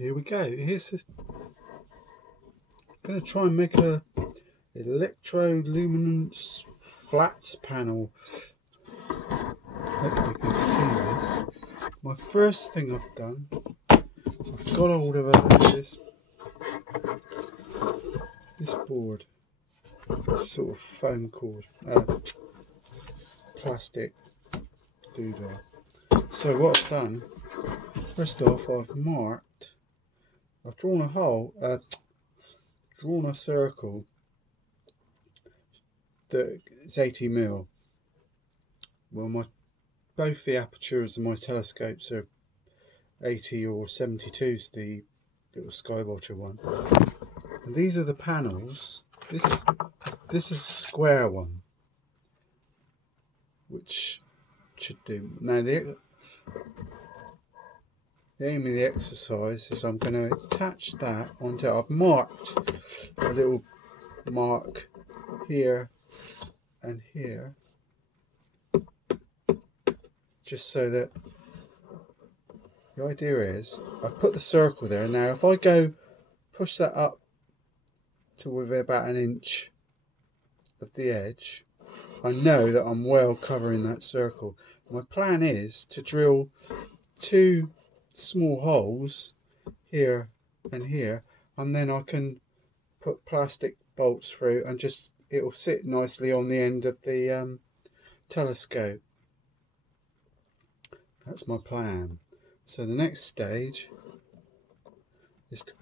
here we go. Here's the, I'm going to try and make a electroluminescent flats panel. Hope you can see this. My first thing I've done, I've got hold of this board, sort of foam cord, plastic doodah. So what I've done, first off, I've drawn a hole, drawn a circle that is 80mm. Well, both the apertures of my telescopes are 80 or 72's the little Skywatcher one. And these are the panels. This is a square one, which should do. Now the aim of the exercise is I'm going to attach that onto. I've marked a little mark here and here, just so that the idea is I put the circle there. Now if I go push that up to within about an inch of the edge, I know that I'm well covering that circle. My plan is to drill 2 small holes here and here, and then I can put plastic bolts through and just it'll sit nicely on the end of the telescope. That's my plan. So the next stage is to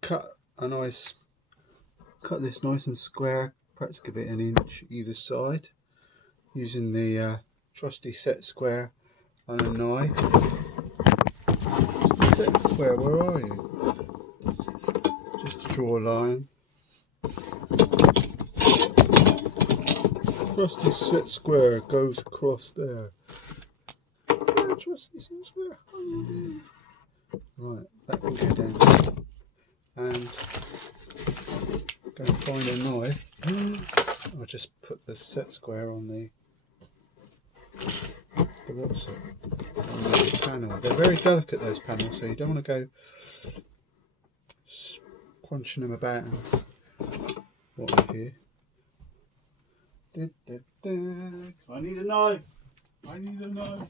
cut this nice and square, perhaps give it an inch either side, using the trusty set square and a knife. Set square, where are you? Just to draw a line. Trusty set square goes across there. Trusty set square. Right, that can go down. And go and find a knife. I'll just put the set square on the panel. They're very delicate, those panels, so you don't want to go crunching them about and what have you. I need a knife. I need a knife.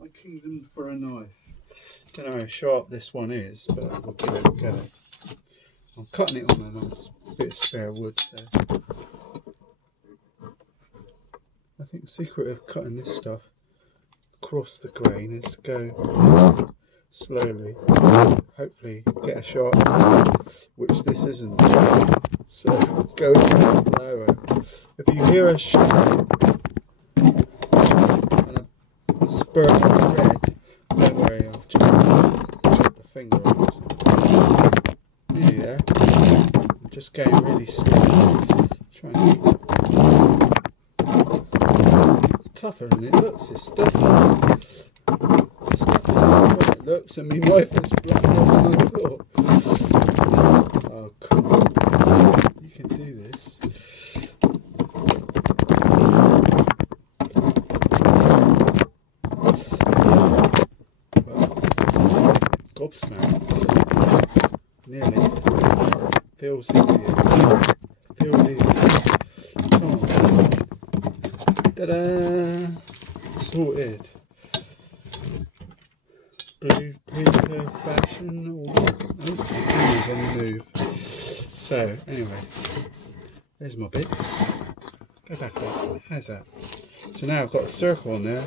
My kingdom for a knife. Don't know how sharp this one is, but we'll give it a go. I'm cutting it on a nice bit of spare wood, so I think the secret of cutting this stuff across the grain is to go slowly, hopefully get a shot, which this isn't, so go slower. If you hear a shot and a spurt of red, don't worry, I've just chopped the finger off. Nearly there. I'm just going really slow. Try and keep tougher than it looks. It's tougher than it looks, and my knife is blacker than I thought. Oh, come on. You can do this. Gobsmacked. Nearly. Feels easier. Feels easier. Come on. Ta-da! Sorted. Blue paper fashion. Oh, the camera's on the move. So, anyway. There's my bits. Go back up. How's that? So now I've got a circle on there.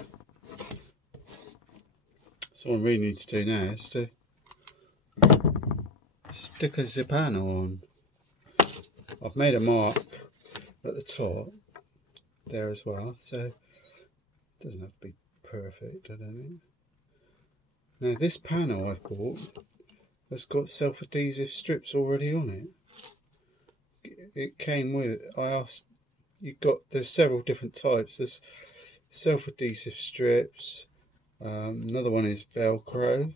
So what I really need to do now is to stick a zip panel on. I've made a mark at the top there as well, so it doesn't have to be perfect, I don't think. Now this panel I've bought has got self-adhesive strips already on it. It came with, there's several different types. There's self-adhesive strips, another one is Velcro.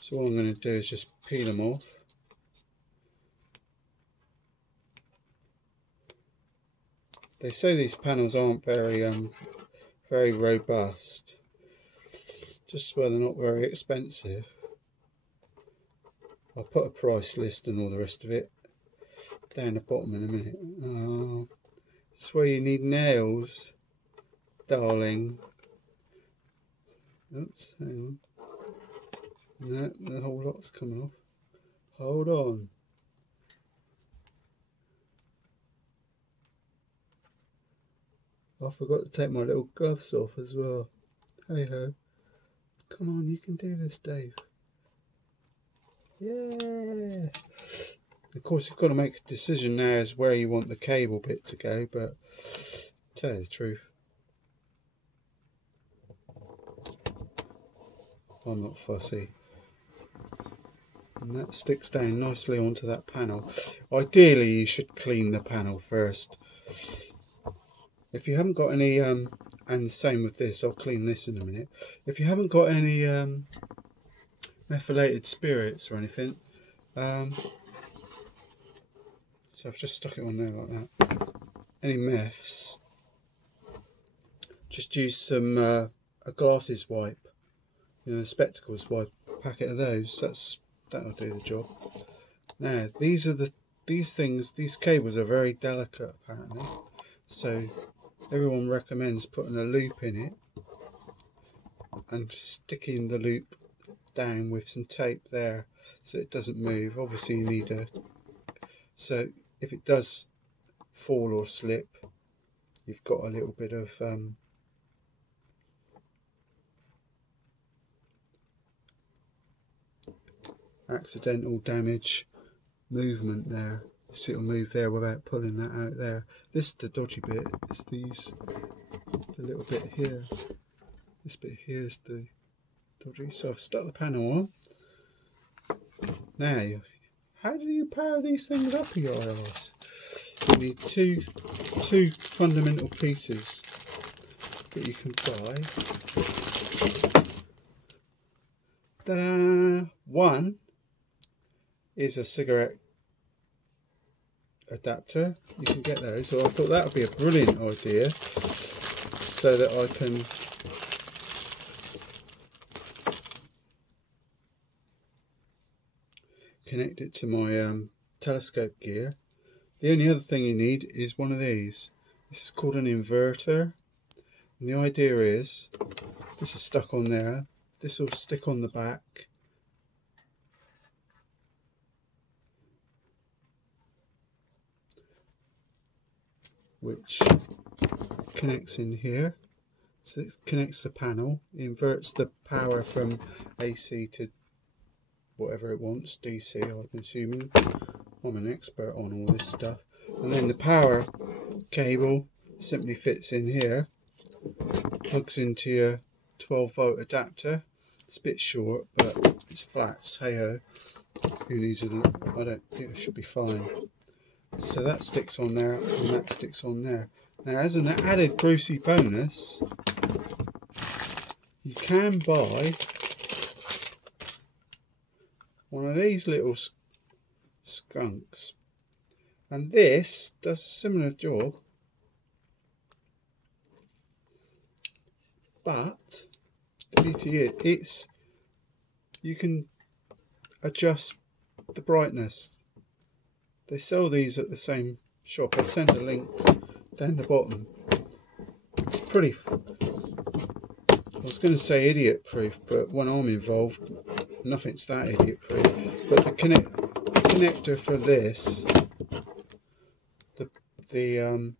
So all I'm going to do is just peel them off. They say these panels aren't very very robust. Just where they're not very expensive. I'll put a price list and all the rest of it down the bottom in a minute. Oh, that's where you need nails, darling. Oops, hang on. No, the whole lot's coming off. Hold on. I forgot to take my little gloves off as well. Hey ho. Come on, you can do this, Dave. Yeah. Of course, you've got to make a decision now as where you want the cable bit to go, but to tell you the truth, I'm not fussy. And that sticks down nicely onto that panel. Ideally, you should clean the panel first. If you haven't got any, and the same with this, I'll clean this in a minute. If you haven't got any methylated spirits or anything, so I've just stuck it on there like that. Any meths, just use some a glasses wipe, you know, a spectacles wipe, a packet of those. That'll do the job. Now these cables are very delicate apparently, so everyone recommends putting a loop in it and sticking the loop down with some tape there so it doesn't move. Obviously you need so if it does fall or slip, you've got a little bit of accidental damage movement there. So it'll move there without pulling that out there. This is the dodgy bit. It's the little bit here. This bit here is the dodgy. So I've stuck the panel on. Now, how do you power these things up, you ask? You need two fundamental pieces that you can buy. Ta-da! One is a cigarette adapter. You can get those, so I thought that would be a brilliant idea so that I can connect it to my telescope gear. The only other thing you need is one of these. This is called an inverter, and the idea is this is stuck on there. This will stick on the back, which connects in here. So it connects the panel, inverts the power from AC to whatever it wants, DC I'm assuming. I'm an expert on all this stuff. And then the power cable simply fits in here, plugs into your 12-volt adapter. It's a bit short, but it's flats, hey ho. Who needs a look? I don't think it should be fine. So that sticks on there and that sticks on there. Now, as an added Brucey bonus, you can buy one of these little skunks, and this does a similar job, but the beauty is you can adjust the brightness. They sell these at the same shop. I'll send a link down the bottom. It's pretty, I was going to say idiot proof, but when I'm involved, nothing's that idiot proof. But the connector for this, the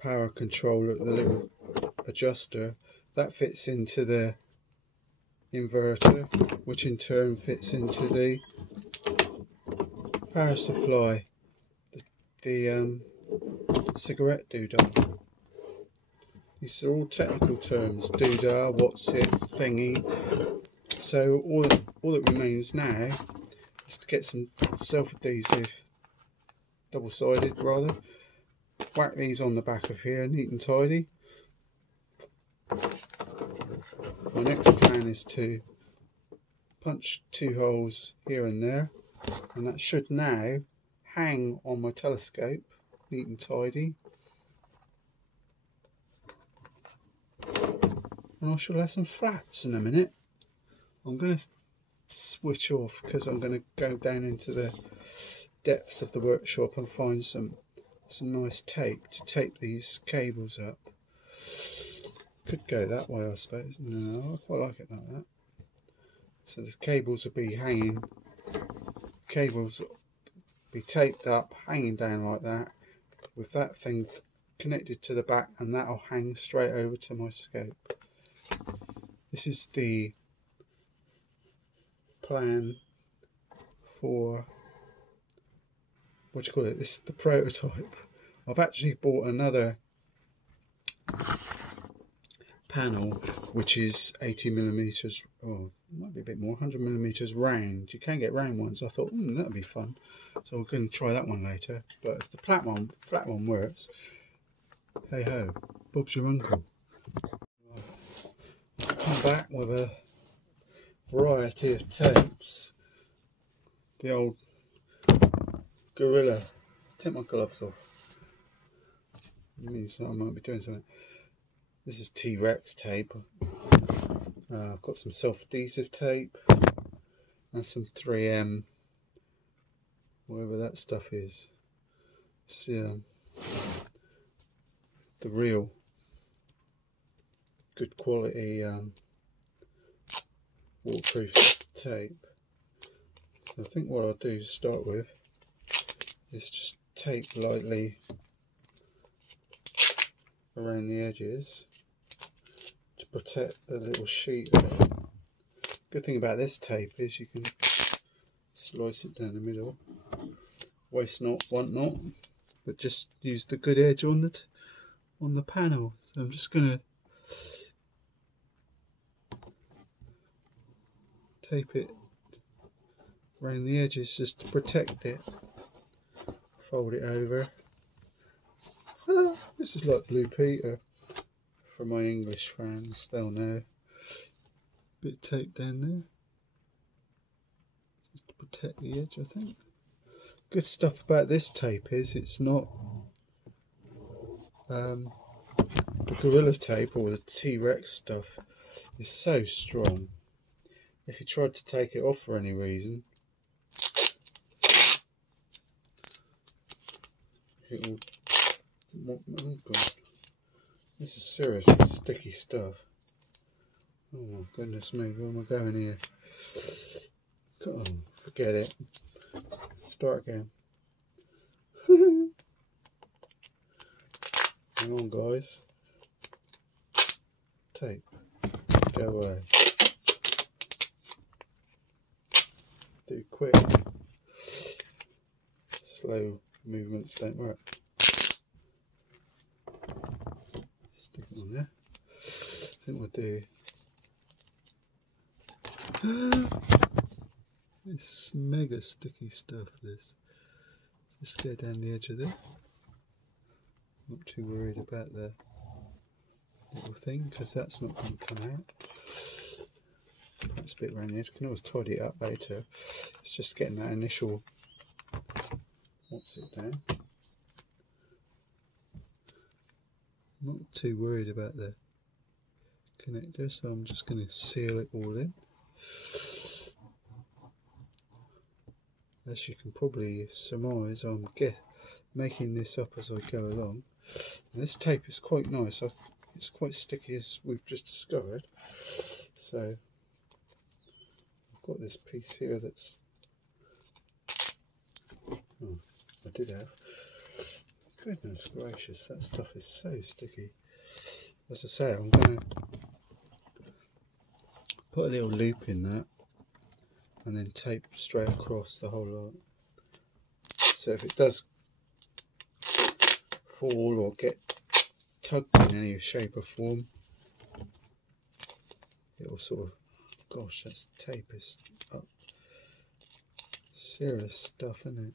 power controller, the little adjuster, that fits into the inverter, which in turn fits into the power supply, the cigarette doodah. These are all technical terms: doodah, what's it, thingy. So all that remains now is to get some self-adhesive, double-sided rather, whack these on the back of here, neat and tidy. My next plan is to punch 2 holes here and there, and that should now hang on my telescope neat and tidy. And I shall have some flats in a minute. I'm going to switch off because I'm going to go down into the depths of the workshop and find some nice tape to tape these cables up. Could go that way, I suppose. No, I quite like it like that. So the cables will be hanging, cables will be taped up, hanging down like that, with that thing connected to the back, and that'll hang straight over to my scope. This is the plan for, what do you call it, this is the prototype. I've actually bought another panel which is 80mm, or might be a bit more, 100mm round. You can get round ones. I thought that would be fun, so we're going to try that one later. But if the flat one works, hey ho, Bob's your uncle. I've come back with a variety of tapes. The old Gorilla. Take my gloves off. It means that I might be doing something. This is T-Rex tape. I've got some self-adhesive tape and some 3M, whatever that stuff is. It's the real good quality waterproof tape. So I think what I'll do to start with is just tape lightly around the edges to protect the little sheet of it. Good thing about this tape is you can slice it down the middle, waste not, want not, but just use the good edge on the panel. So I'm just going to tape it around the edges just to protect it. Fold it over. This is like Blue Peter. For my English fans, they'll know. Bit of tape down there, just to protect the edge, I think. Good stuff about this tape is it's not the Gorilla tape or the T-Rex stuff is so strong. If you tried to take it off for any reason, it will. Oh God. This is seriously sticky stuff. Oh my goodness me, where am I going here? Oh, forget it. Start again. Hang on guys. Tape. Go away. Do quick. Slow movements don't work. Stick it on there. I think we'll do this mega sticky stuff. This just go down the edge of this. Not too worried about the little thing because that's not going to come out. Perhaps a bit around the edge. Can always tidy it up later. It's just getting that initial. What's it down? Not too worried about the connector, so I'm just going to seal it all in. As you can probably surmise, I'm making this up as I go along. And this tape is quite nice. It's quite sticky, as we've just discovered. So I've got this piece here that's. Oh, I did have. Goodness gracious, that stuff is so sticky. As I say, I'm going to put a little loop in that and then tape straight across the whole lot. So if it does fall or get tugged in any shape or form, it'll sort of, gosh, that tape is up. Serious stuff, isn't it?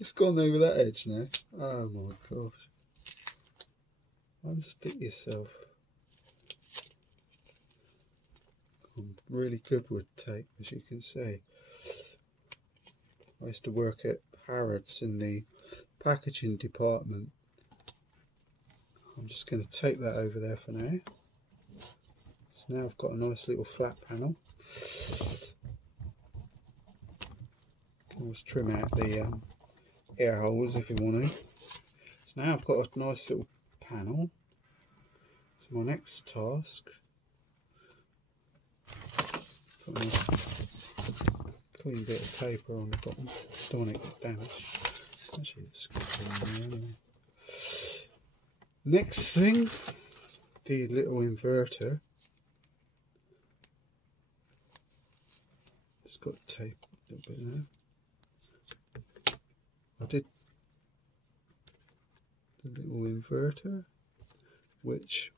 It's gone over that edge now. Oh my gosh. Unstick yourself. I'm really good with tape, as you can see. I used to work at Harrods in the packaging department. I'm just going to take that over there for now. So now I've got a nice little flat panel. Can always trim out the air holes if you want to. So now I've got a nice little panel. So my next task, put a nice clean bit of paper on the bottom, don't want it to get damaged. Actually, it's good in there anyway. Next thing, the little inverter. It's got tape a little bit there. I did the little inverter, which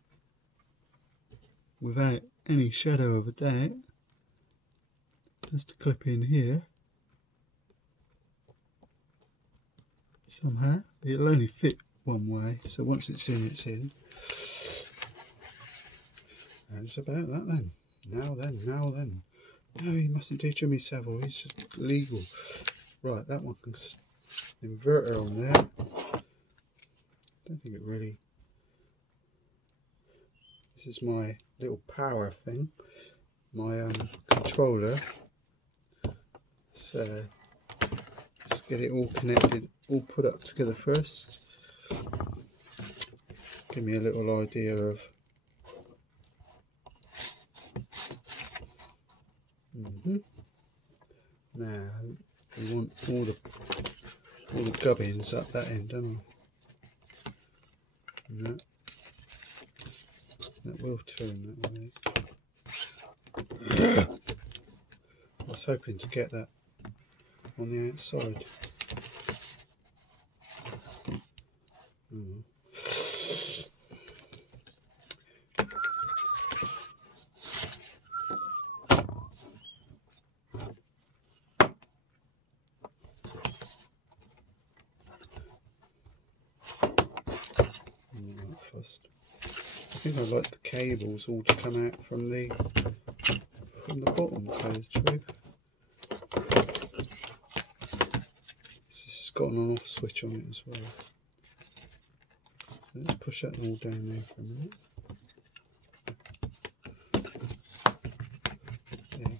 without any shadow of a doubt has to clip in here somehow. It'll only fit one way, so once it's in, it's in. That's about that then. Now then. No, you mustn't do Jimmy Savile, he's illegal. Right, that one can inverter on there. Don't think it really. This is my little power thing, my controller. So let's get it all connected, all put up together first. Give me a little idea of now we want all the gubbins up that end, don't we? And that will turn that way. I was hoping to get that on the outside. I think I'd like the cables all to come out from the bottom, to tell the truth. This has got an on-off switch on it as well. So let's push that all down there for a minute. There you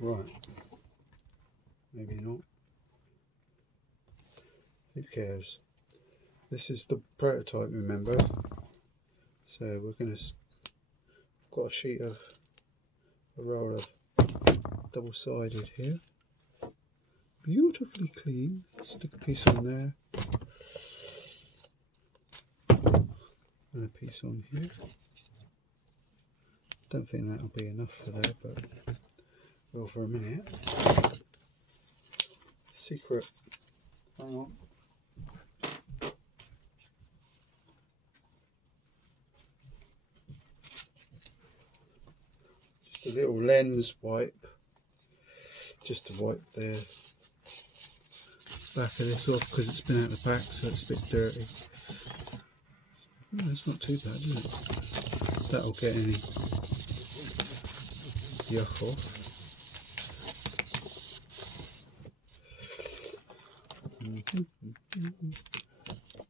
go. Right. Maybe not. Who cares? This is the prototype, remember? So we're going to. I've got a roll of double-sided here, beautifully clean. Stick a piece on there, and a piece on here. Don't think that'll be enough for there, but well, for a minute. Secret. Hang on. A little lens wipe, just to wipe the back of this off because it's been out the back, so it's a bit dirty. Oh, it's not too bad, is it? That'll get any yuck off.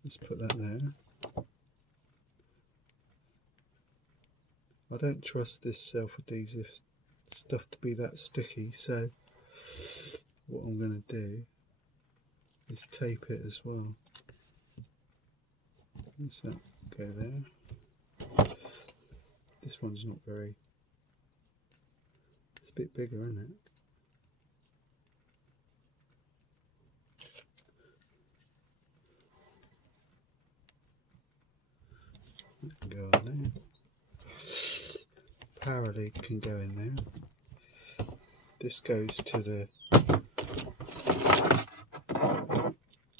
Let's put that there. I don't trust this self-adhesive stuff to be that sticky, so what I'm going to do is tape it as well. Does that go there? This one's not very, it's a bit bigger, isn't it? That can go on there. Power lead can go in there. This goes to the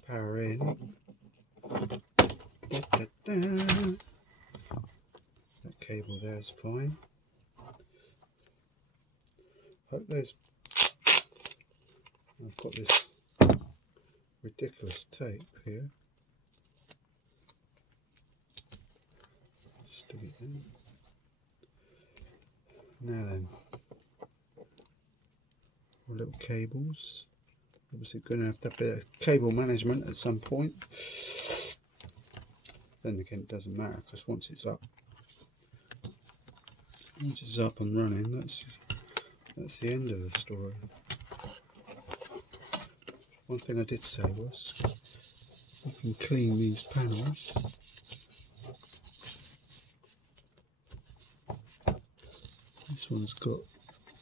power in. That cable there is fine. Hope those. I've got this ridiculous tape here. Stick it in. Now then, our little cables. Obviously going to have a bit of cable management at some point. Then again, it doesn't matter, because once it's up and running, that's the end of the story. One thing I did say was you can clean these panels. This one's got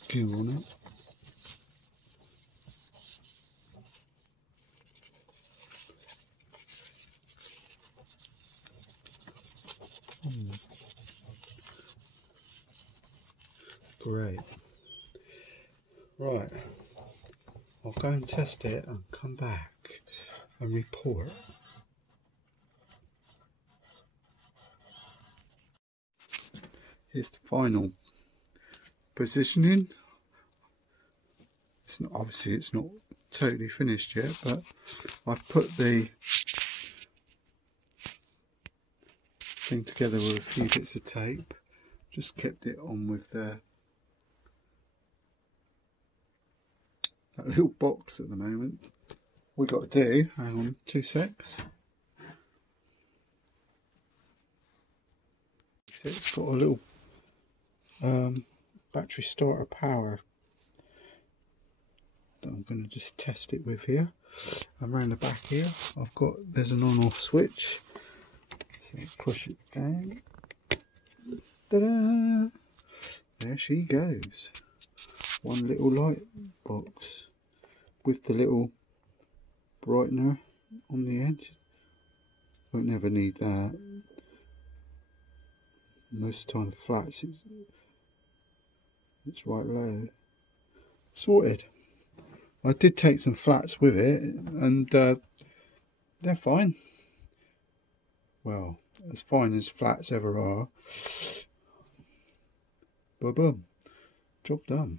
goo on it. Great. Right, I'll go and test it and come back and report. Here's the final positioning. It's not, obviously it's not totally finished yet, but I've put the thing together with a few bits of tape. Just kept it on with that little box at the moment. We've got to do, hang on 2 secs. It's got a little battery starter power that I'm going to just test it with here. And around the back here there's an on-off switch, so push it down. Ta-da! There she goes, one little light box with the little brightener on the edge. Won't never need that. Most of the time the flats it's right low. Sorted. I did take some flats with it and they're fine. Well, as fine as flats ever are. Boom, boom. Job done.